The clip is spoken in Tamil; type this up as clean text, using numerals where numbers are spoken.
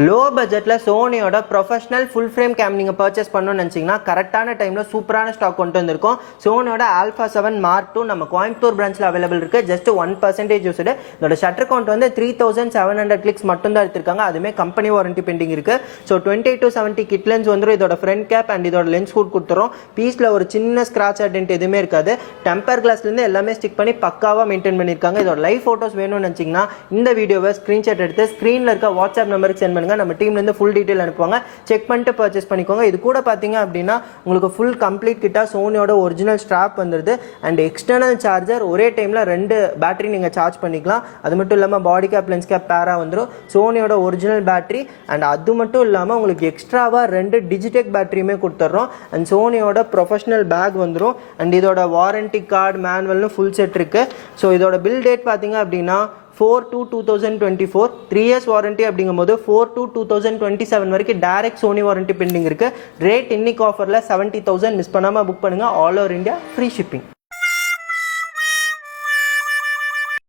லோ பட்ஜெட்டில் சோனியோட ப்ரொஃபஷனல் ஃபுல் ஃப்ரேம் கேம் நீங்கள் பர்ச்சேஸ் பண்ணணும்னு நினச்சிங்கன்னா கரெக்டான டைமில் சூப்பரான ஸ்டாக் கொண்டு வந்திருக்கோம். சோனியோட ஆல்ஃபா 7 Mark II நம்ம கோயம்புத்தூர் பிரான்ச்சில் அவைலபிள் இருக்குது. Just 1% used. இதோட ஷட்டர் கவுண்ட் வந்து 3700 கிளிக்ஸ் மட்டும் தான் எடுத்திருக்காங்க. அதுவுமே கம்பெனி வாரண்டி பெண்டிங் இருக்குது. ஸோ 20 to 70 கிட் லென்ஸ் வந்துடும். இதோட ஃப்ரண்ட் கேப் அண்ட் இதோட லென்ஸ் ஹூட் கொடுத்துரும். பீஸில் ஒரு சின்ன ஸ்க்ராட்ச் அடென்ட் எதுவுமே இருக்காது. டெம்பர் கிளாஸ்லேருந்து எல்லாமே ஸ்டிக் பண்ணி பக்காவாக மெயின்டைன் பண்ணியிருக்காங்க. இதோட லைவ் ஃபோட்டோஸ் வேணும்னு நினச்சிங்கன்னா இந்த வீடியோவை ஸ்க்ரீன்ஷாட் எடுத்து ஸ்க்ரீனில் இருக்க வாட்ஸ்அப் நம்பருக்கு சென்ட் பண்ணுங்க. நம்ம டீம்லேருந்து ஃபுல் டீட்டெயில் அனுப்புவாங்க. செக் பண்ணிட்டு பர்ச்சேஸ் பண்ணிக்கோங்க. இது கூட பார்த்தீங்க அப்படின்னா உங்களுக்கு ஃபுல் கம்ப்ளீட் கிட்டாக சோனியோட ஒரிஜினல் ஸ்ட்ராப் வந்துடுது. அண்ட் எக்ஸ்டர்னல் சார்ஜர் ஒரே டைமில் 2 பேட்டரி நீங்கள் சார்ஜ் பண்ணிக்கலாம். அது மட்டும் இல்லாமல் பாடி கேப் லென்ஸ் கேப் பேரா வந்துடும். சோனியோட ஒரிஜினல் பேட்டரி அண்ட் அது மட்டும் இல்லாமல் உங்களுக்கு எக்ஸ்ட்ராவாக 2 டிஜிடெக் பேட்டரியுமே கொடுத்துட்றோம். அண்ட் சோனியோட ப்ரொஃபஷனல் பேக் வந்துடும். அண்ட் இதோட வாரண்டி கார்டு மேனுவல்னு ஃபுல் செட் இருக்குது. ஸோ இதோட பில் டேட் பார்த்தீங்க அப்படின்னா 4/2/2024, 3 years வாரண்டி அப்படிங்கும்போது 4/2/2027 வரைக்கும் டைரக்ட் சோனி வாரண்டி பெண்டிங் இருக்குது. ரேட் இன்னைக்கு ஆஃபரில் 70,000. மிஸ் பண்ணாமல் புக் பண்ணுங்கள். All over India free shipping.